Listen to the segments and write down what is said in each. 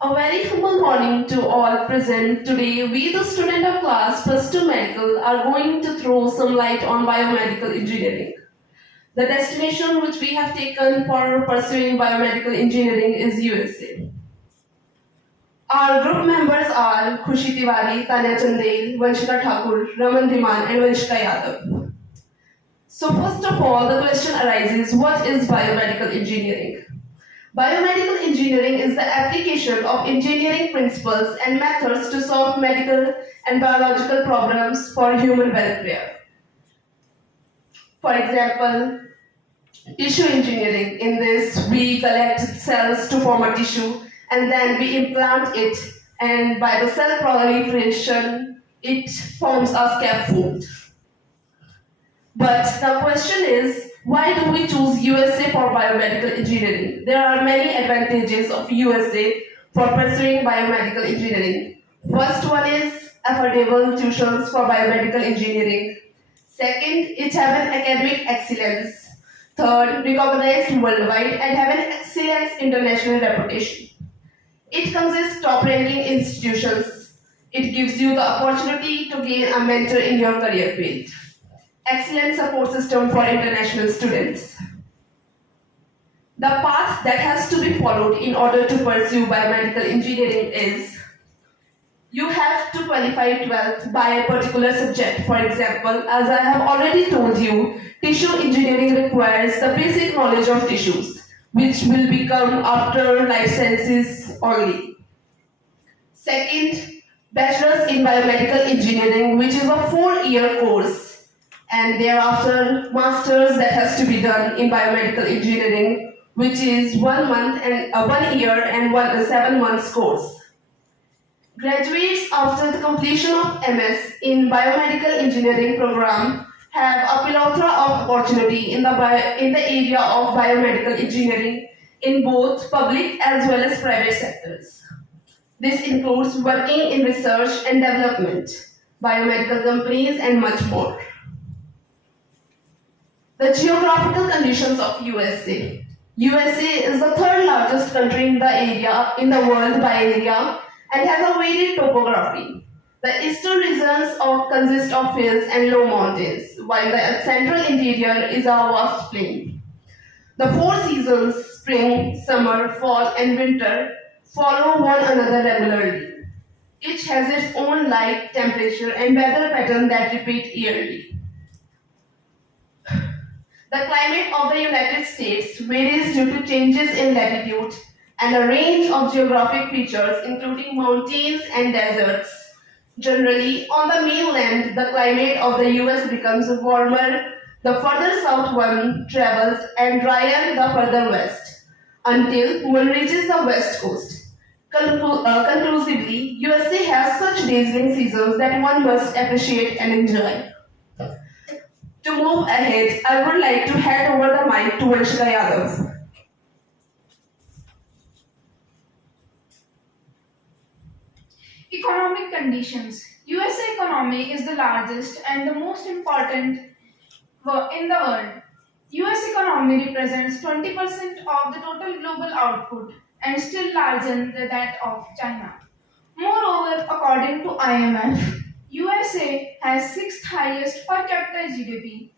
A very humble morning to all present. Today, we, the student of class First 2 Medical, are going to throw some light on biomedical engineering. The destination which we have taken for pursuing biomedical engineering is USA. Our group members are Khushi Tiwari, Tanya Chandel, Vanshika Thakur, Raman Dhiman, and Vanshika Yadav. So, first of all, the question arises, what is biomedical engineering? Biomedical engineering is the application of engineering principles and methods to solve medical and biological problems for human welfare. For example, tissue engineering. In this, we collect cells to form a tissue and then we implant it, and by the cell proliferation, it forms a scaffold. But the question is, why do we choose USA for biomedical engineering? There are many advantages of USA for pursuing biomedical engineering. First one is affordable tuitions for biomedical engineering. Second, it have an academic excellence. Third, recognized worldwide and have an excellent international reputation. It consists top-ranking institutions. It gives you the opportunity to gain a mentor in your career field. Excellent support system for international students. The path that has to be followed in order to pursue biomedical engineering is you have to qualify 12th by a particular subject. For example, as I have already told you, tissue engineering requires the basic knowledge of tissues, which will become after life sciences only. Second, bachelor's in biomedical engineering, which is a 4-year course. And thereafter, master's that has to be done in biomedical engineering, which is 1 month and 1 year and 7 months course. Graduates after the completion of MS in biomedical engineering program have a plethora of opportunity in the area of biomedical engineering in both public as well as private sectors. This includes working in research and development, biomedical companies, and much more. The geographical conditions of USA. USA is the third largest country in the world by area and has a varied topography. The eastern regions consist of hills and low mountains, while the central interior is a vast plain. The 4 seasons, spring, summer, fall, and winter, follow one another regularly. Each has its own light, temperature, and weather pattern that repeat yearly. The climate of the United States varies due to changes in latitude and a range of geographic features including mountains and deserts. Generally, on the mainland, the climate of the US becomes warmer the further south one travels and drier the further west, until one reaches the west coast. Conclusively, USA has such dazzling seasons that one must appreciate and enjoy. To move ahead, I would like to hand over the mic to Vanshika Yadav. Economic conditions. US economy is the largest and the most important in the world. US economy represents 20% of the total global output and still larger than that of China. Moreover, according to IMF, USA has 6th highest per capita GDP.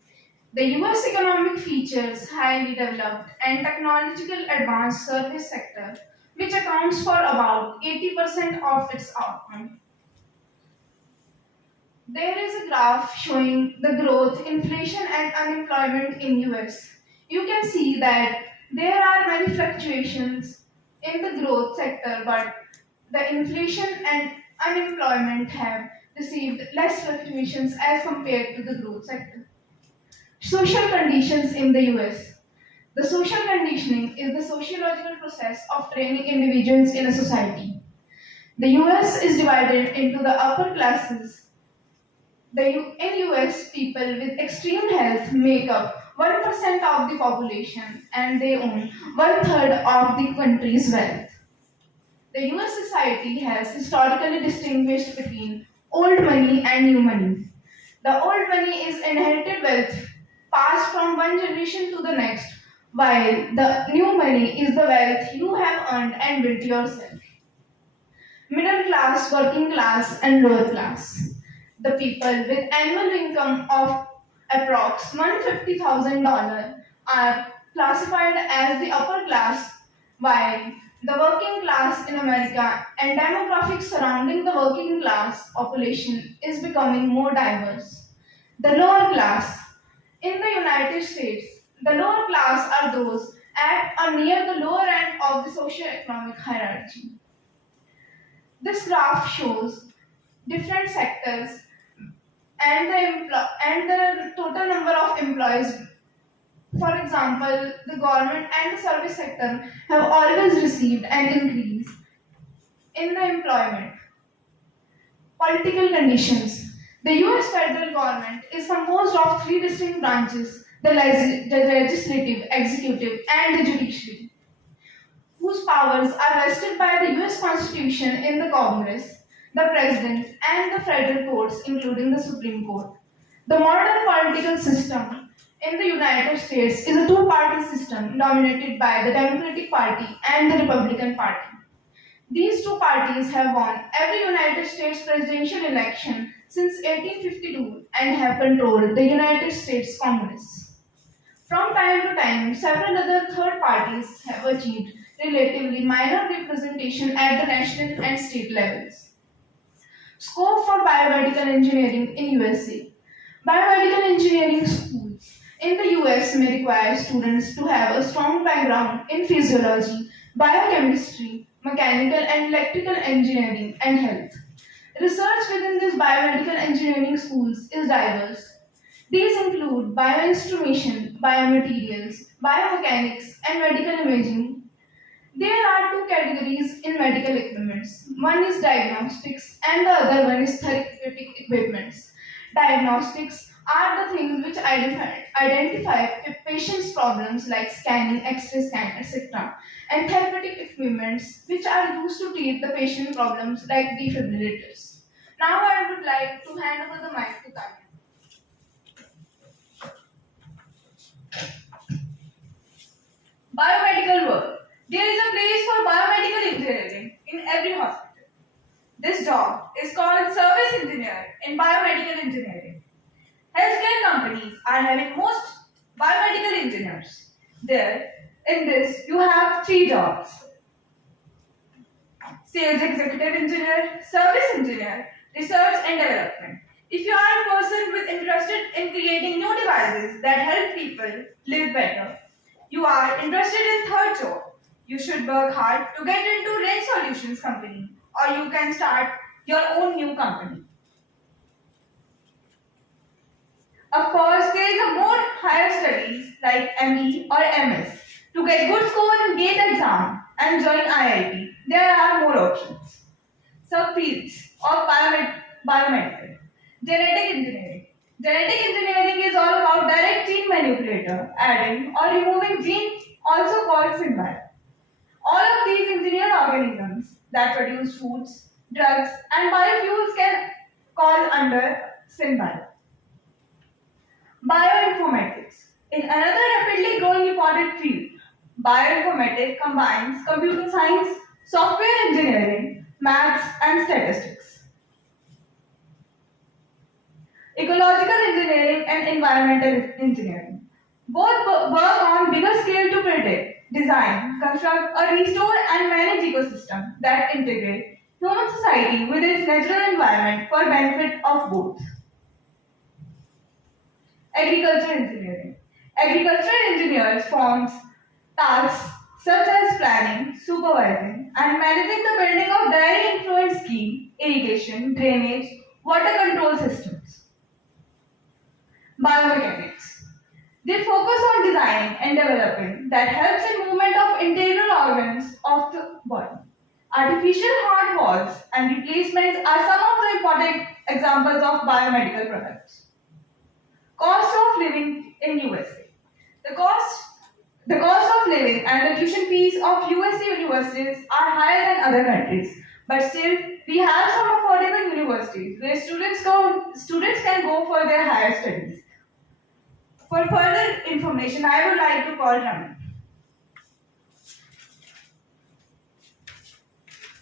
The US economic features highly developed and technological advanced service sector, which accounts for about 80% of its output. There is a graph showing the growth, inflation and unemployment in US. You can see that there are many fluctuations in the growth sector, but the inflation and unemployment have received less fluctuations as compared to the growth sector. Social conditions in the US. The social conditioning is the sociological process of training individuals in a society. The US is divided into the upper classes. In US, people with extreme health make up 1% of the population and they own 1/3 of the country's wealth. The US society has historically distinguished between old money and new money. The old money is inherited wealth passed from one generation to the next, while the new money is the wealth you have earned and built yourself. middle class, working class, and lower class. The people with annual income of approx $150,000 are classified as the upper class, while the working class in America and demographics surrounding the working class population is becoming more diverse. The lower class. In the United States, the lower class are those at or near the lower end of the socio-economic hierarchy. This graph shows different sectors and the total number of employees. For example, the government and the service sector have always received an increase in the employment. Political conditions. The US federal government is composed of three distinct branches, the legislative, executive, and the judiciary, whose powers are vested by the US Constitution in the Congress, the President, and the federal courts, including the Supreme Court. The modern political system in the United States is a two-party system dominated by the Democratic Party and the Republican Party. These two parties have won every United States presidential election since 1852 and have controlled the United States Congress. From time to time, several other third parties have achieved relatively minor representation at the national and state levels. Scope for biomedical engineering in USA. Biomedical engineering schools in the US may require students to have a strong background in physiology, biochemistry, mechanical and electrical engineering, and health. Research within these biomedical engineering schools is diverse. These include bioinstrumentation, biomaterials, biomechanics, and medical imaging. There are two categories in medical equipments. One is diagnostics and the other one is therapeutic equipments. Diagnostics are the things which identify patients' problems like scanning, X-ray scan, etc. And therapeutic equipments which are used to treat the patient problems like defibrillators. Now I would like to hand over the mic to Tanya. Biomedical work. There is a place for biomedical engineering in every hospital. This job is called service engineer in biomedical engineering. Healthcare companies are having most biomedical engineers. There, in this, you have three jobs. Sales executive engineer, service engineer, research and development. If you are a person with interested in creating new devices that help people live better, you are interested in third job. You should work hard to get into Range Solutions company, or you can start your own new company. Of course, there is a more higher studies like ME or MS. To get good score in GATE exam and join IIT, there are more options. Subfields of biomedical. Genetic engineering. Genetic engineering is all about direct gene manipulator, adding or removing gene, also called synbio. All of these engineered organisms that produce foods, drugs, and biofuels can call under synbio. Bioinformatics. In another rapidly growing important field, bioinformatics combines computer science, software engineering, maths, and statistics. Ecological engineering and environmental engineering. Both work on bigger scale to predict, design, construct, or restore and manage ecosystems that integrate human society with its natural environment for benefit of both. Agricultural engineering. Agricultural engineers forms tasks such as planning, supervising, and managing the building of dairy influent scheme, irrigation, drainage, water control systems. Biomechanics. They focus on designing and developing that helps in movement of integral organs of the body. Artificial heart valves and replacements are some of the important examples of biomedical products. Cost of living in USA. The cost of living and the tuition fees of USA universities are higher than other countries, but still we have some affordable universities where students can go for their higher studies. For further information, I would like to call Rami.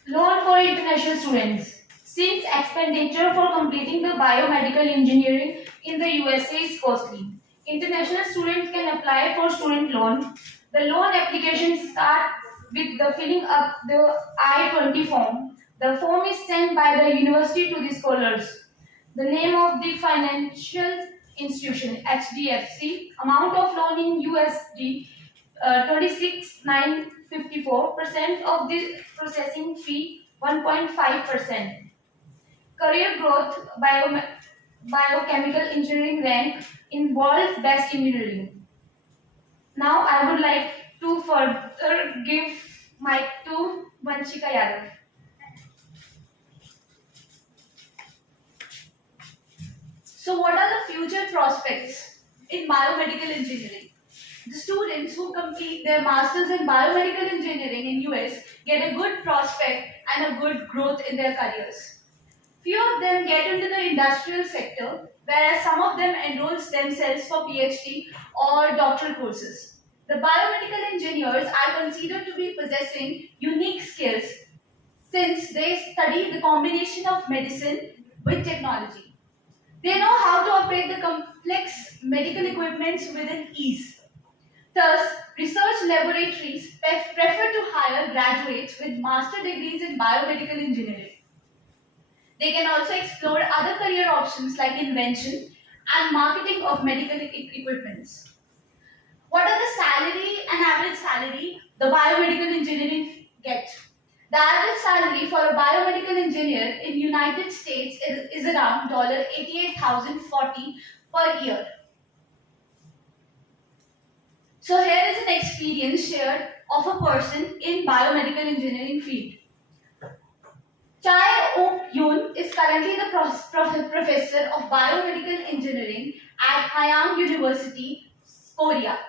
Loan for international students. Since expenditure for completing the biomedical engineering in the USA is costly, international students can apply for student loan. The loan application starts with the filling up the I-20 form. The form is sent by the university to the scholars. The name of the financial institution, HDFC, amount of loan in USD 26,954% of the processing fee 1.5%. Career growth biochemical engineering rank in world's best engineering. Now I would like to further give mic to Vanchika Yadav. So, what are the future prospects in biomedical engineering? The students who complete their masters in biomedical engineering in US get a good prospect and a good growth in their careers. Few of them get into the industrial sector, whereas some of them enrolls themselves for PhD or doctoral courses. The biomedical engineers are considered to be possessing unique skills since they study the combination of medicine with technology. They know how to operate the complex medical equipments with an ease. Thus, research laboratories prefer to hire graduates with master degrees in biomedical engineering. They can also explore other career options like invention and marketing of medical equipments. What are the salary and average salary the biomedical engineering get? The average salary for a biomedical engineer in United States is around $88,040 per year. So here is an experience shared of a person in biomedical engineering field. Chae Ok Yoon is currently the professor of biomedical engineering at Hayang University, Korea.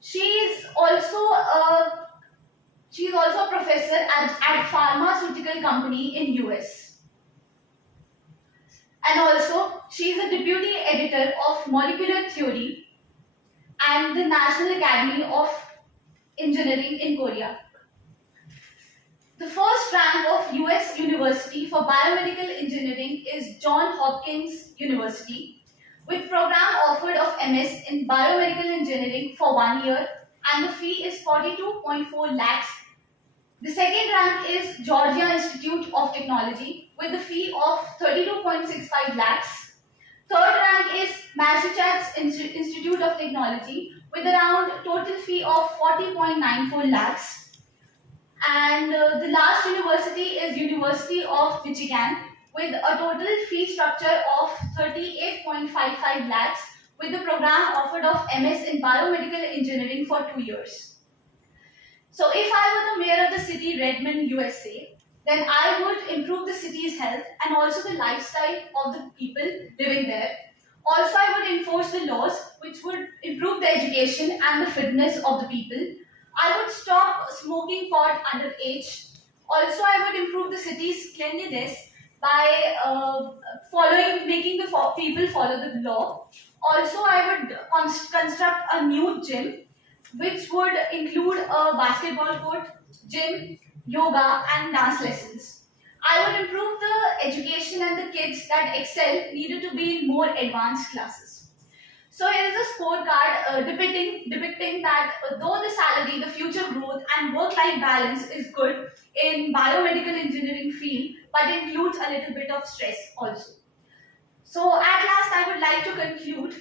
She is also a professor at pharmaceutical company in US. And also, she is a deputy editor of molecular theory and the National Academy of Engineering in Korea. The first rank of US University for biomedical engineering is Johns Hopkins University, with program offered of MS in biomedical engineering for 1 year, and the fee is 42.4 lakhs. The second rank is Georgia Institute of Technology with the fee of 32.65 lakhs. Third rank is Massachusetts Institute of Technology with around total fee of 40.94 lakhs. And the last university is University of Michigan with a total fee structure of 38.55 lakhs with the program offered of MS in biomedical engineering for 2 years. So if I were the mayor of the city Redmond, USA, then I would improve the city's health and also the lifestyle of the people living there. Also, I would enforce the laws which would improve the education and the fitness of the people. I would stop smoking pot underage. Also, I would improve the city's cleanliness by making the people follow the law. Also, I would construct a new gym which would include a basketball court, gym, yoga and dance lessons. I would improve the education and the kids that excel needed to be in more advanced classes. So here is a scorecard depicting that though the salary, the future growth and work-life balance is good in biomedical engineering field, but includes a little bit of stress also. So at last I would like to conclude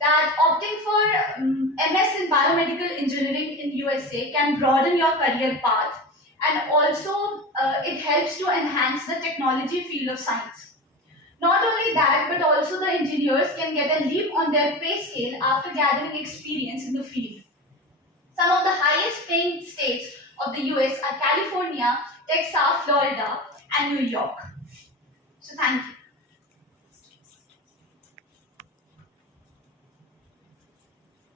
that opting for MS in biomedical engineering in USA can broaden your career path, and also it helps to enhance the technology field of science. Not only that, but also the engineers can get a leap on their pay scale after gathering experience in the field. Some of the highest paying states of the US are California, Texas, Florida, and New York. So thank you.